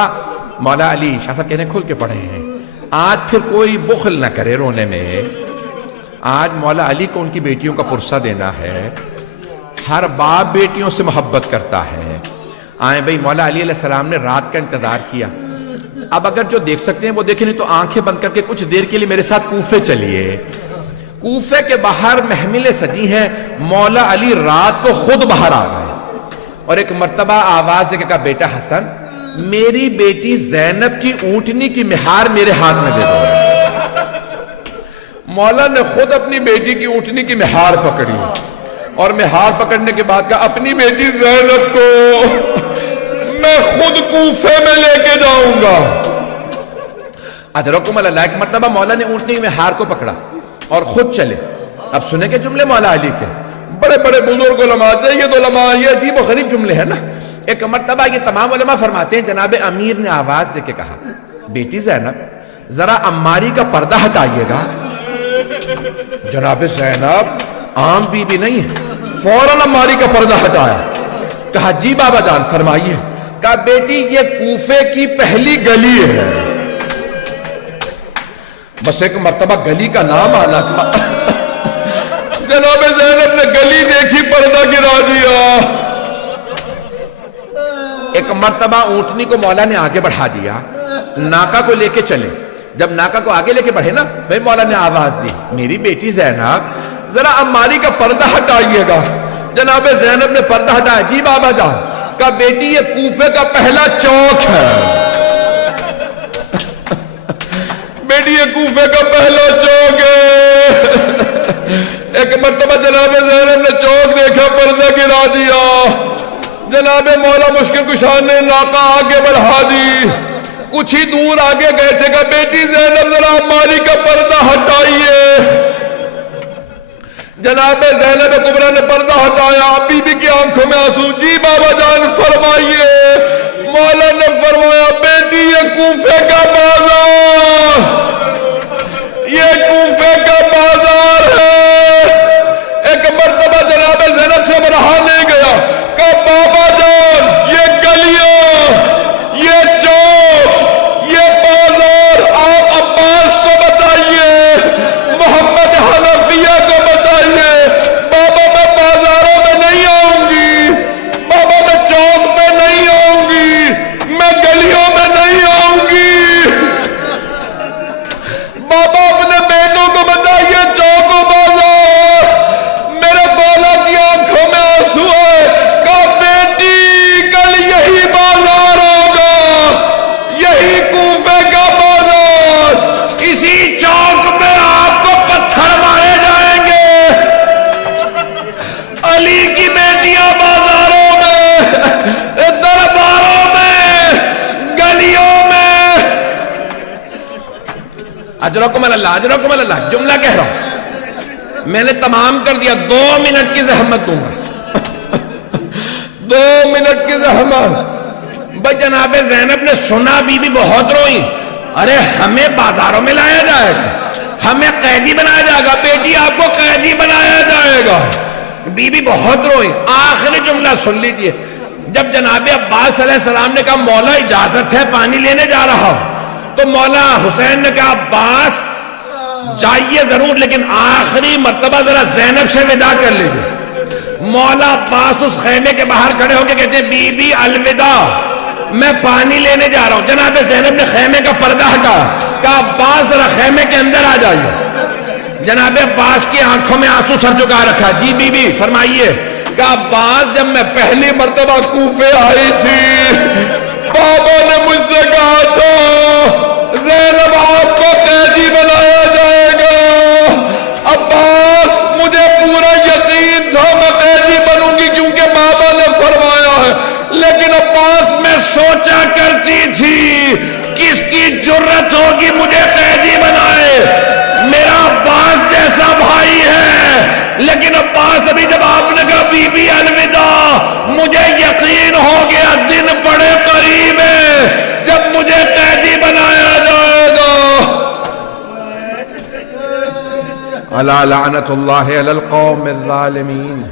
مولا علی شاہ صاحب کہنے کھل کے پڑھے ہیں، آج پھر کوئی بخل نہ کرے رونے میں. آج مولا علی کو ان کی بیٹیوں کا پرسہ دینا ہے. ہر باپ بیٹیوں سے محبت کرتا ہے. آئیں بھئی، مولا علی علیہ السلام نے رات کا انتظار کیا. اب اگر جو دیکھ سکتے ہیں وہ دیکھیں، نہیں تو آنکھیں بند کر کے کچھ دیر کے لیے میرے ساتھ کوفے چلیے. کوفے کے باہر محملیں سجی ہیں، مولا علی رات کو خود باہر آ گئے اور ایک مرتبہ آواز دے کے کہا بیٹا حسن میری بیٹی زینب کی اونٹنی کی مہار میرے ہاتھ میں دے دو. مولا نے خود اپنی بیٹی کی اونٹنی کی مہار پکڑی اور میں ہاتھ پکڑنے کے بعد کہا اپنی بیٹی زینب کو میں خود کوفے میں لے کے جاؤں گا. اجرکم اللہ. ایک مرتبہ مولا نے اونٹنی میں ہار کو پکڑا اور خود چلے. اب سنیں کہ جملے مولا علی کے بڑے بڑے بزرگ علماء تھے. یہ تو علماء یہ عجیب و غریب جملے ہیں نا. ایک مرتبہ یہ تمام علماء فرماتے ہیں جناب امیر نے آواز دے کے کہا بیٹی زینب ذرا عماری کا پردہ ہٹائیے گا. جناب زینب عام بی بی نہیں ہے, فوراً عماری کا پردہ ہٹایا. کہا جی بابا جان فرمائیے. کہا بیٹی یہ کوفے کی پہلی گلی ہے. بس ایک مرتبہ گلی کا نام آنا تھا. جناب زینب نے گلی دیکھی پردہ گرا دیا. ایک مرتبہ اونٹنی کو مولا نے آگے بڑھا دیا, ناکا کو لے کے چلے. جب ناکا کو آگے لے کے بڑھے نا بھائی مولا نے آواز دی میری بیٹی زینب ذرا عماری کا پردہ ہٹائیے گا. جناب زینب نے پردہ ہٹایا. جی بابا جان. کہا بیٹی یہ کوفے کا پہلا چوک ہے. بیٹی یہ کوفے کا پہلا چوک ہے. ایک مرتبہ جناب زینب نے چوک دیکھا پردہ گرا دیا. جناب مولا مشکل کشا نے ناکا آگے بڑھا دی. کچھ ہی دور آگے گئے تھے کہ بیٹی زینب ذرا عماری کا پردہ ہٹائیے. جناب زینب کبریٰ نے پردہ ہٹایا. بی بی کی آنکھوں میں آنسو. جی بابا جان فرمائیے. مولا نے فرمایا بیٹی یہ کوفے کا بازار, یہ کوفے کا بازار ہے. ایک مرتبہ جناب زینب سے رہا نہیں گیا. کہا بابا جان یہ گلیاں, یہ چوک, یہ بازار آپ عباس کو بتائیے, محمد حنفیہ کو بتائیے. بابا میں بازاروں میں نہیں آؤں گی, بابا میں چوک میں نہیں آؤں گی, میں گلیوں میں نہیں آؤں گی. بابا اپنے بیٹوں کو بتائیے چوک و بازار. میرے مولا کی آنکھوں میں آنسو ہے. کہا بیٹی کل یہی بازار ہوگا, یہی کوفے کا بازار. اسی چوک پہ آپ کو پتھر مارے جائیں گے. علی کی بیٹیاں بازاروں میں, درباروں میں, گلیوں میں. اجرکم اللہ, اجرکم اللہ. جملہ کہہ رہا ہوں میں نے تمام کر دیا. 2 منٹ کی زحمت دوں گا, 2 منٹ کی زحمت. بھائی جناب زینب نے سنا بی بی بہت روئی. ارے ہمیں بازاروں میں لایا جائے گا, ہمیں قیدی بنایا جائے گا. بیٹی آپ کو قیدی بنایا جائے گا. بی بی بہت روئی. آخری جملہ سن لیجئے. جب جناب عباس علیہ السلام نے کہا مولا اجازت ہے پانی لینے جا رہا ہوں, تو مولا حسین نے کہا عباس جائیے ضرور لیکن آخری مرتبہ ذرا زینب سے وداع کر لیجیے. مولا عباس اس خیمے کے باہر کھڑے ہو کے کہتے ہیں بی بی الوداع, میں پانی لینے جا رہا ہوں. جناب زینب نے خیمے کا پردہ ہٹایا. کہا عباس ذرا خیمے کے اندر آ جائیے. جناب عباس کی آنکھوں میں آنسو سر جھکا رکھا. جی بی بی فرمائیے. کہا عباس جب میں پہلی مرتبہ کوفے آئی تھی بابا نے مجھ سے کہا تھا زینب آپ کو قیدی بنایا جائے گا. عباس مجھے پورا یقین تھا میں قیدی بنوں گی کیونکہ بابا نے فرمایا ہے, لیکن عباس میں سوچا کرتی تھی کس کی جرت ہوگی مجھے قیدی بنائے. میرا عباس جیسا بھائی ہے, لیکن عباس ابھی جب آپ نے کہا بی بی الوداع مجھے یقین ہو گیا دن بڑے قریب ہے جب مجھے قیدی بنایا جائے گا. الا لعنت اللہ علی القوم الظالمین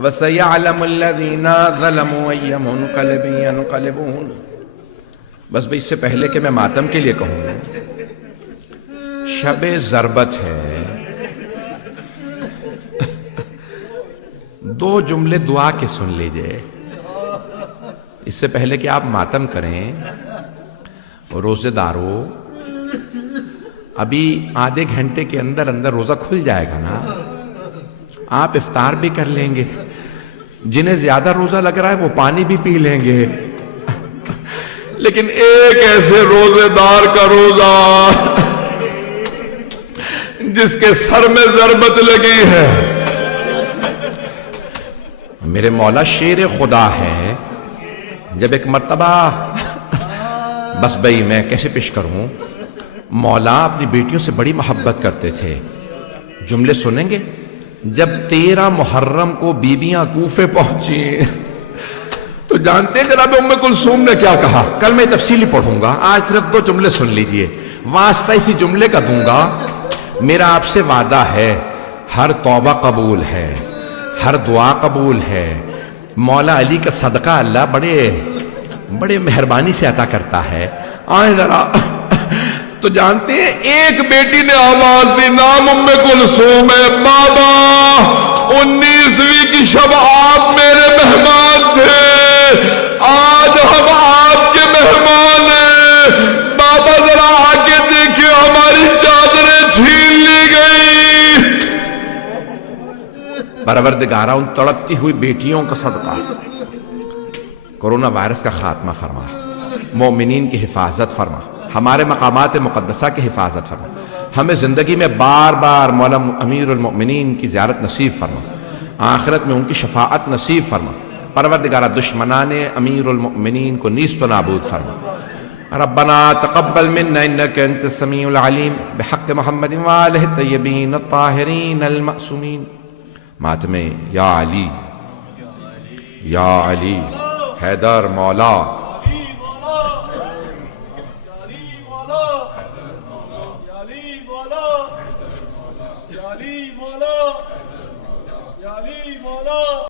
وسيعلم الذين ظلموا أي منقلب ينقلبون. بس بھئی اس سے پہلے کہ میں ماتم کے لیے کہوں, شب ضربت ہے, 2 جملے دعا کے سن لیجئے. اس سے پہلے کہ آپ ماتم کریں, روزے دارو ابھی آدھے گھنٹے کے اندر اندر روزہ کھل جائے گا نا, آپ افطار بھی کر لیں گے. جنہیں زیادہ روزہ لگ رہا ہے وہ پانی بھی پی لیں گے. لیکن ایک ایسے روزے دار کا روزہ جس کے سر میں ضربت لگی ہے. میرے مولا شیر خدا ہے. جب ایک مرتبہ بس بھائی میں کیسے پیش کروں، مولا اپنی بیٹیوں سے بڑی محبت کرتے تھے. جملے سنیں گے. جب 13 محرم کو بیویاں کوفے پہنچی تو جانتے ہیں جناب ام کلثوم نے کیا کہا؟ کل میں تفصیلی پڑھوں گا، آج صرف 2 جملے سن لیجئے. واسطہ اسی جملے کا دوں گا. میرا آپ سے وعدہ ہے، ہر توبہ قبول ہے، ہر دعا قبول ہے. مولا علی کا صدقہ اللہ بڑے مہربانی سے عطا کرتا ہے. آئیں ذرا. تو جانتے ہیں ایک بیٹی نے آواز دی، نام ام کلثوم ہے. بابا 19ویں کی شب آپ میرے مہمان تھے، آج ہم آپ کے مہمان ہیں. بابا ذرا آگے دیکھیں، ہماری چادریں چھین لی گئی. پروردگارہ ان تڑپتی ہوئی بیٹیوں کا صدقہ کورونا وائرس کا خاتمہ فرما، مومنین کی حفاظت فرما، ہمارے مقامات مقدسہ کی حفاظت فرما. ہمیں زندگی میں بار بار مولا امیر المؤمنین کی زیارت نصیب فرما، آخرت میں ان کی شفاعت نصیب فرما. پروردگارہ دشمنان امیر المؤمنین کو نیست و نابود فرما. ربنا تقبل منا انك انت السميع العليم بحق محمد وآلہ الطیبین الطاہرین المعصومین. ماتم یا علی، یا علی، حیدر مولا